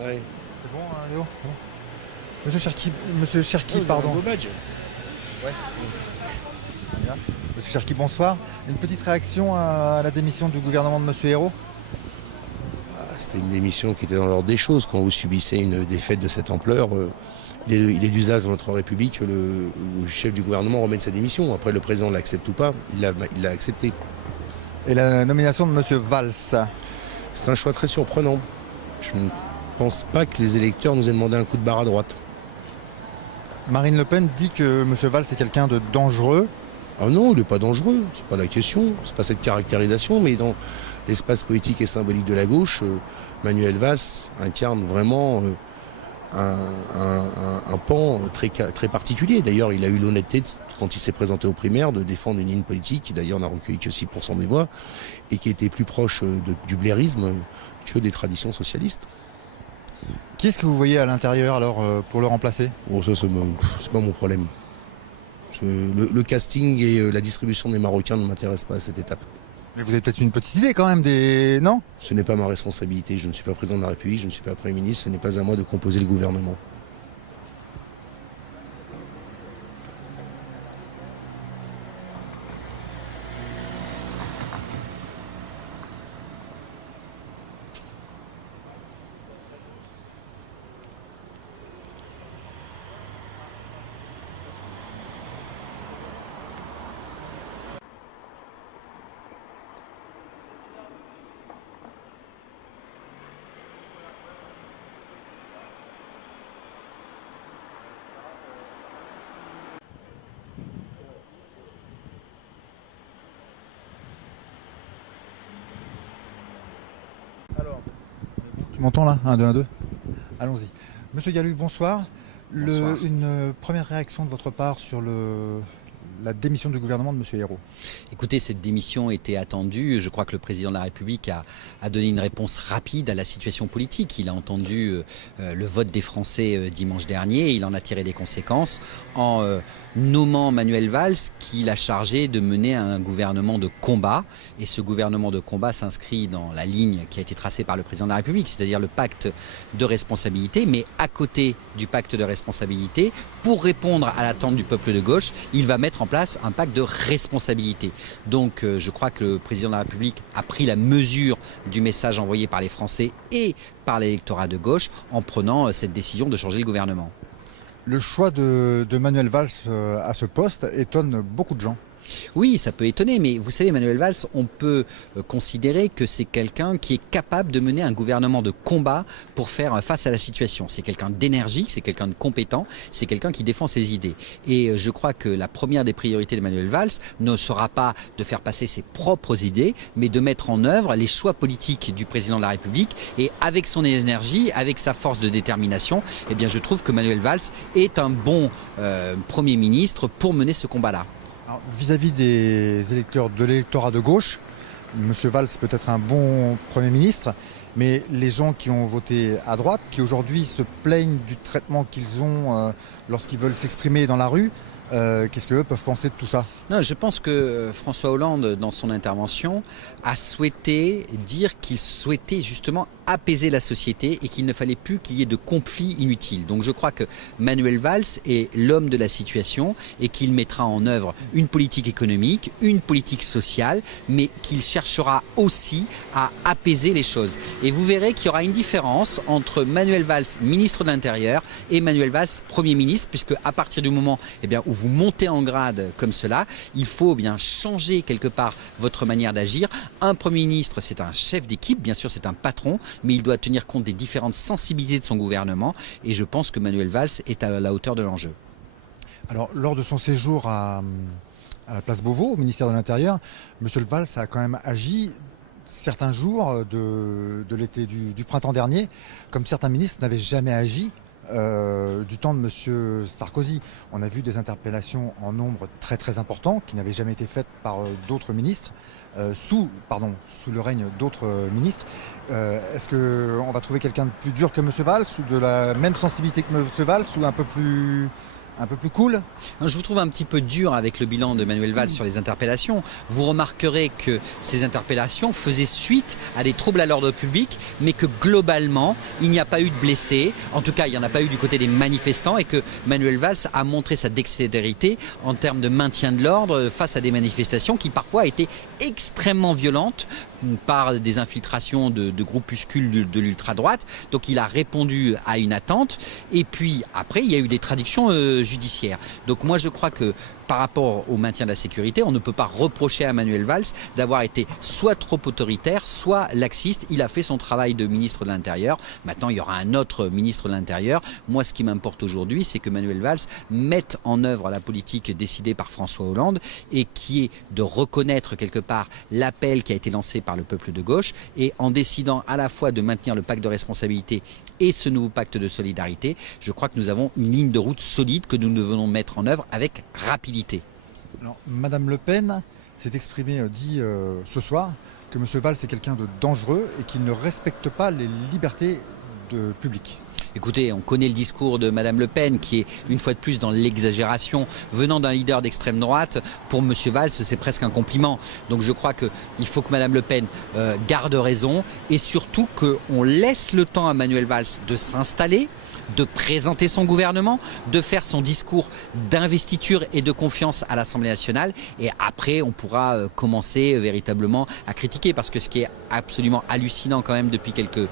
Ouais. C'est bon, hein, Léo? Bon. Monsieur Cherki, Vous avez un pardon. beau badge. Ouais. Bien. Monsieur Cherki, bonsoir. Une petite réaction à la démission du gouvernement de Monsieur Hérault? C'était une démission qui était dans l'ordre des choses. Quand vous subissez une défaite de cette ampleur, il est d'usage dans notre République que le chef du gouvernement remette sa démission. Après, le président l'accepte ou pas, il l'a accepté. Et la nomination de Monsieur Valls? C'est un choix très surprenant. Je ne pense pas que les électeurs nous aient demandé un coup de barre à droite. Marine Le Pen dit que Monsieur Valls est quelqu'un de dangereux. Ah non, il n'est pas dangereux, c'est pas la question, c'est pas cette caractérisation, mais dans l'espace politique et symbolique de la gauche, Manuel Valls incarne vraiment un pan très particulier. D'ailleurs, il a eu l'honnêteté, quand il s'est présenté aux primaires, de défendre une ligne politique qui d'ailleurs n'a recueilli que 6% des voix et qui était plus proche du blairisme que des traditions socialistes. Qui est-ce que vous voyez à l'intérieur alors pour le remplacer? Bon, ça, c'est pas mon problème. Le casting et la distribution des Marocains ne m'intéressent pas à cette étape. Mais vous avez peut-être une petite idée quand même des... Non? Ce n'est pas ma responsabilité. Je ne suis pas président de la République, je ne suis pas Premier ministre. Ce n'est pas à moi de composer le gouvernement. Alors, tu m'entends là? 1, 2, 1, 2. Allons-y. Monsieur Galuy, bonsoir. Bonsoir. Une première réaction de votre part sur la démission du gouvernement de Monsieur Hérault? Écoutez, cette démission était attendue. Je crois que le président de la République a donné une réponse rapide à la situation politique. Il a entendu le vote des Français dimanche dernier. Il en a tiré des conséquences en nommant Manuel Valls, qu'il a chargé de mener un gouvernement de combat. Et ce gouvernement de combat s'inscrit dans la ligne qui a été tracée par le président de la République, c'est-à-dire le pacte de responsabilité. Mais à côté du pacte de responsabilité, pour répondre à l'attente du peuple de gauche, il va mettre en place un pacte de responsabilité. Donc je crois que le président de la République a pris la mesure du message envoyé par les Français et par l'électorat de gauche en prenant cette décision de changer le gouvernement. Le choix de Manuel Valls à ce poste étonne beaucoup de gens. Oui, ça peut étonner, mais vous savez, Manuel Valls, on peut considérer que c'est quelqu'un qui est capable de mener un gouvernement de combat pour faire face à la situation. C'est quelqu'un d'énergique, c'est quelqu'un de compétent, c'est quelqu'un qui défend ses idées. Et je crois que la première des priorités de Manuel Valls ne sera pas de faire passer ses propres idées, mais de mettre en œuvre les choix politiques du président de la République. Et avec son énergie, avec sa force de détermination, eh bien, je trouve que Manuel Valls est un bon Premier ministre pour mener ce combat-là. Vis-à-vis des électeurs de l'électorat de gauche, M. Valls peut être un bon Premier ministre, mais les gens qui ont voté à droite, qui aujourd'hui se plaignent du traitement qu'ils ont lorsqu'ils veulent s'exprimer dans la rue, qu'est-ce qu'eux peuvent penser de tout ça? Non, je pense que François Hollande, dans son intervention, a souhaité dire qu'il souhaitait justement apaiser la société et qu'il ne fallait plus qu'il y ait de conflits inutiles. Donc je crois que Manuel Valls est l'homme de la situation et qu'il mettra en œuvre une politique économique, une politique sociale, mais qu'il cherchera aussi à apaiser les choses. Et vous verrez qu'il y aura une différence entre Manuel Valls, ministre de l'Intérieur, et Manuel Valls, Premier ministre, puisque à partir du moment où vous montez en grade comme cela, il faut bien changer quelque part votre manière d'agir. Un Premier ministre, c'est un chef d'équipe, bien sûr c'est un patron, mais il doit tenir compte des différentes sensibilités de son gouvernement et je pense que Manuel Valls est à la hauteur de l'enjeu. Alors, lors de son séjour à la place Beauvau, au ministère de l'Intérieur, M. Valls a quand même agi certains jours de l'été du printemps dernier, comme certains ministres n'avaient jamais agi du temps de M. Sarkozy. On a vu des interpellations en nombre très très important qui n'avaient jamais été faites par d'autres ministres, sous le règne d'autres ministres. Est-ce qu'on va trouver quelqu'un de plus dur que M. Valls ou de la même sensibilité que M. Valls ou un peu un peu plus cool? Je vous trouve un petit peu dur avec le bilan de Manuel Valls sur les interpellations. Vous remarquerez que ces interpellations faisaient suite à des troubles à l'ordre public, mais que globalement, il n'y a pas eu de blessés. En tout cas, il n'y en a pas eu du côté des manifestants et que Manuel Valls a montré sa dextérité en termes de maintien de l'ordre face à des manifestations qui parfois étaient extrêmement violentes par des infiltrations de groupuscules de l'ultra-droite. Donc il a répondu à une attente. Et puis après, il y a eu des traductions judiciaires. Donc moi je crois que par rapport au maintien de la sécurité, on ne peut pas reprocher à Manuel Valls d'avoir été soit trop autoritaire, soit laxiste. Il a fait son travail de ministre de l'Intérieur. Maintenant, il y aura un autre ministre de l'Intérieur. Moi, ce qui m'importe aujourd'hui, c'est que Manuel Valls mette en œuvre la politique décidée par François Hollande et qui est de reconnaître quelque part l'appel qui a été lancé par le peuple de gauche et en décidant à la fois de maintenir le pacte de responsabilité et ce nouveau pacte de solidarité, je crois que nous avons une ligne de route solide que nous devons mettre en œuvre avec rapidité. Alors, Madame Le Pen s'est exprimée, dit ce soir que M. Valls est quelqu'un de dangereux et qu'il ne respecte pas les libertés publiques. Écoutez, on connaît le discours de Madame Le Pen qui est une fois de plus dans l'exagération. Venant d'un leader d'extrême droite, pour M. Valls, c'est presque un compliment. Donc je crois qu'il faut que Madame Le Pen garde raison et surtout qu'on laisse le temps à Manuel Valls de s'installer, de présenter son gouvernement, de faire son discours d'investiture et de confiance à l'Assemblée nationale. Et après, on pourra commencer véritablement à critiquer. Parce que ce qui est absolument hallucinant quand même depuis quelques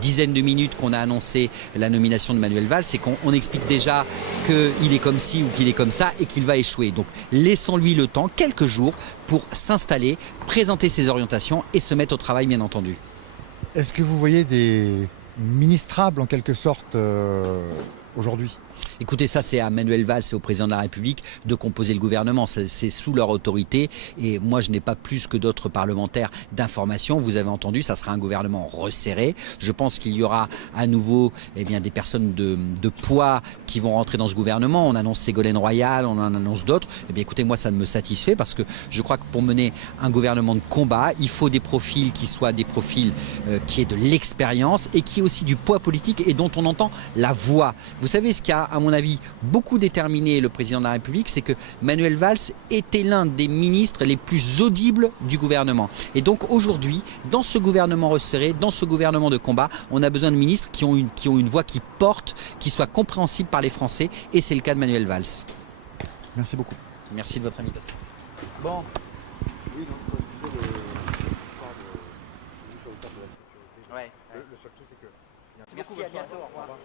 dizaines de minutes qu'on a annoncé la nomination de Manuel Valls, c'est qu'on explique déjà qu'il est comme ci ou qu'il est comme ça et qu'il va échouer. Donc laissons-lui le temps, quelques jours, pour s'installer, présenter ses orientations et se mettre au travail, bien entendu. Est-ce que vous voyez des ministrables en quelque sorte aujourd'hui? Écoutez, ça c'est à Manuel Valls et au président de la République de composer le gouvernement, c'est sous leur autorité et moi je n'ai pas plus que d'autres parlementaires d'information. Vous avez entendu, ça sera un gouvernement resserré. Je pense qu'il y aura à nouveau des personnes de poids qui vont rentrer dans ce gouvernement. On annonce Ségolène Royal, on en annonce d'autres. Écoutez, moi ça me satisfait parce que je crois que pour mener un gouvernement de combat, il faut des profils qui soient des profils qui aient de l'expérience et qui aient aussi du poids politique et dont on entend la voix. Vous savez ce qu'il y a, à mon avis, beaucoup déterminé le président de la République, c'est que Manuel Valls était l'un des ministres les plus audibles du gouvernement. Et donc aujourd'hui, dans ce gouvernement resserré, dans ce gouvernement de combat, on a besoin de ministres qui ont une voix qui porte, qui soit compréhensible par les Français, et c'est le cas de Manuel Valls. Merci beaucoup. Merci de votre invitation. Bon. Oui, donc, quand je disais le sur le cadre de la sécurité. Ouais. Le seul truc, c'est que... Merci, à bientôt. Au revoir.